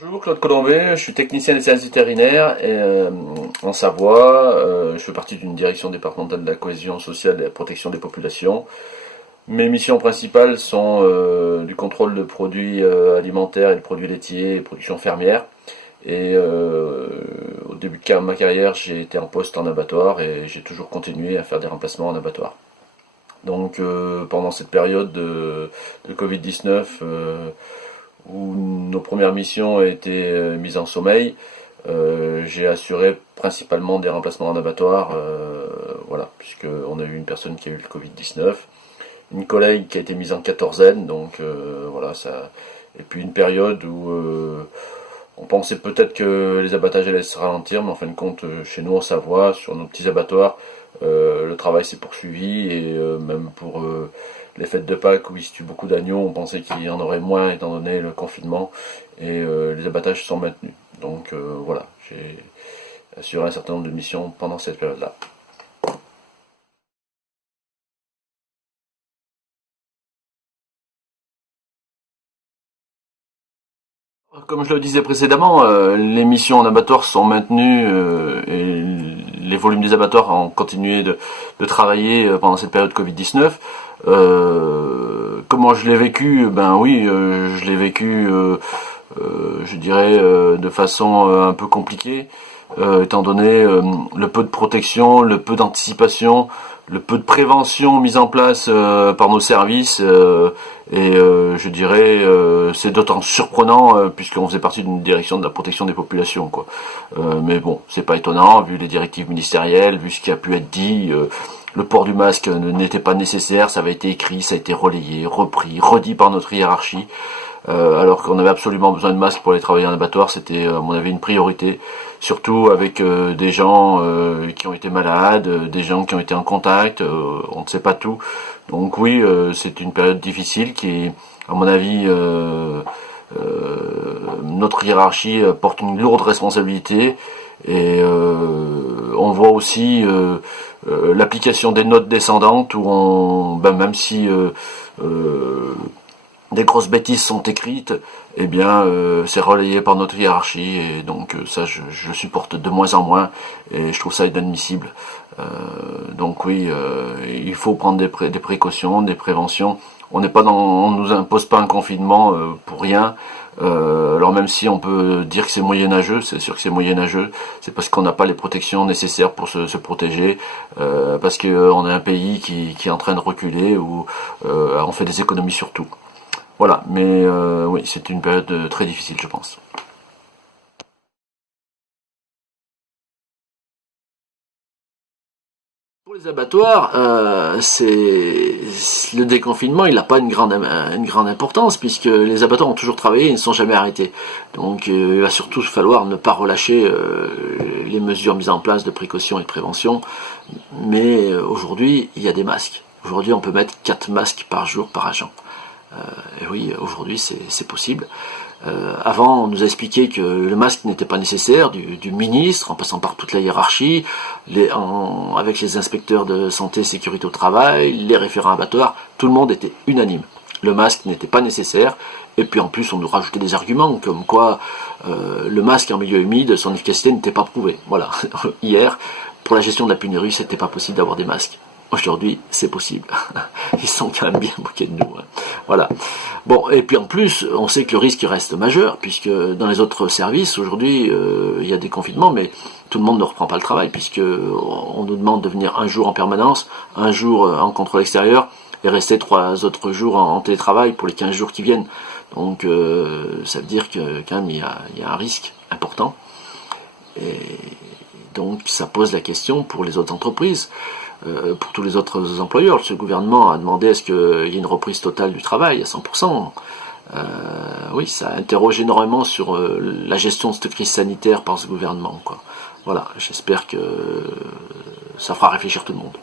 Bonjour, Claude Colombet, je suis technicien des services vétérinaires en Savoie. Je fais partie d'une direction départementale de la cohésion sociale et de la protection des populations. Mes missions principales sont du contrôle de produits alimentaires et de produits laitiers et production fermière. Au début de ma carrière, j'ai été en poste en abattoir et j'ai toujours continué à faire des remplacements en abattoir. Donc pendant cette période de Covid-19, où nos premières missions étaient mises en sommeil, j'ai assuré principalement des remplacements en abattoir, voilà, puisqu'on a eu une personne qui a eu le Covid-19, une collègue qui a été mise en quatorzaine, donc voilà, ça. Et puis une période où on pensait peut-être que les abattages allaient se ralentir, mais en fin de compte, chez nous en Savoie, sur nos petits abattoirs, le travail s'est poursuivi et même pour les fêtes de Pâques où il se tue beaucoup d'agneaux, on pensait qu'il y en aurait moins étant donné le confinement et les abattages sont maintenus. Donc voilà, j'ai assuré un certain nombre de missions pendant cette période-là. Comme je le disais précédemment, les missions en abattoir sont maintenues et les volumes des abattoirs ont continué de travailler pendant cette période Covid-19. Comment je l'ai vécu? Ben oui, je l'ai vécu, je dirais, de façon un peu compliquée, étant donné le peu de protection, le peu d'anticipation, le peu de prévention mise en place par nos services, je dirais c'est d'autant surprenant puisqu'on faisait partie d'une direction de la protection des populations, quoi. Mais bon, c'est pas étonnant vu les directives ministérielles, vu ce qui a pu être dit. Le port du masque n'était pas nécessaire, ça avait été écrit, ça a été relayé, repris, redit par notre hiérarchie. Alors qu'on avait absolument besoin de masques pour les travailler en abattoir, c'était à mon avis une priorité, surtout avec des gens qui ont été malades, des gens qui ont été en contact, on ne sait pas tout. Donc oui, c'est une période difficile qui, à mon avis, notre hiérarchie porte une lourde responsabilité et on voit aussi l'application des notes descendantes où même si des grosses bêtises sont écrites, eh bien c'est relayé par notre hiérarchie et donc ça je le supporte de moins en moins et je trouve ça inadmissible. Donc oui, il faut prendre des précautions, des préventions. On nous impose pas un confinement pour rien. Alors même si on peut dire que c'est moyenâgeux, c'est sûr que c'est moyenâgeux, c'est parce qu'on n'a pas les protections nécessaires pour se protéger, parce qu'on est un pays qui est en train de reculer, où on fait des économies sur tout. Voilà, mais oui, c'est une période très difficile, je pense. Pour les abattoirs, le déconfinement, il n'a pas une grande importance puisque les abattoirs ont toujours travaillé et ne sont jamais arrêtés. Donc il va surtout falloir ne pas relâcher les mesures mises en place de précaution et de prévention. Mais aujourd'hui, il y a des masques. Aujourd'hui, on peut mettre 4 masques par jour par agent. Et oui, aujourd'hui, c'est possible. Avant, on nous a expliqué que le masque n'était pas nécessaire, du ministre, en passant par toute la hiérarchie, avec les inspecteurs de santé et sécurité au travail, les référents abattoirs, tout le monde était unanime. Le masque n'était pas nécessaire, et puis en plus on nous rajoutait des arguments, comme quoi le masque en milieu humide, son efficacité n'était pas prouvée. Voilà, hier, pour la gestion de la pénurie, c'était pas possible d'avoir des masques. Aujourd'hui, c'est possible. Ils sont quand même bien moqués de nous. Hein. Voilà. Bon, et puis en plus, on sait que le risque reste majeur, puisque dans les autres services, aujourd'hui, il y a des confinements, mais tout le monde ne reprend pas le travail, puisque on nous demande de venir un jour en permanence, un jour en contrôle extérieur, et rester 3 autres jours en télétravail pour les 15 jours qui viennent. Donc, ça veut dire que quand même, il y a un risque important. Et donc, ça pose la question pour les autres entreprises. Pour tous les autres employeurs. Ce gouvernement a demandé à ce qu'il y ait une reprise totale du travail à 100%. Oui, ça interroge énormément sur la gestion de cette crise sanitaire par ce gouvernement, quoi. Voilà, j'espère que ça fera réfléchir tout le monde.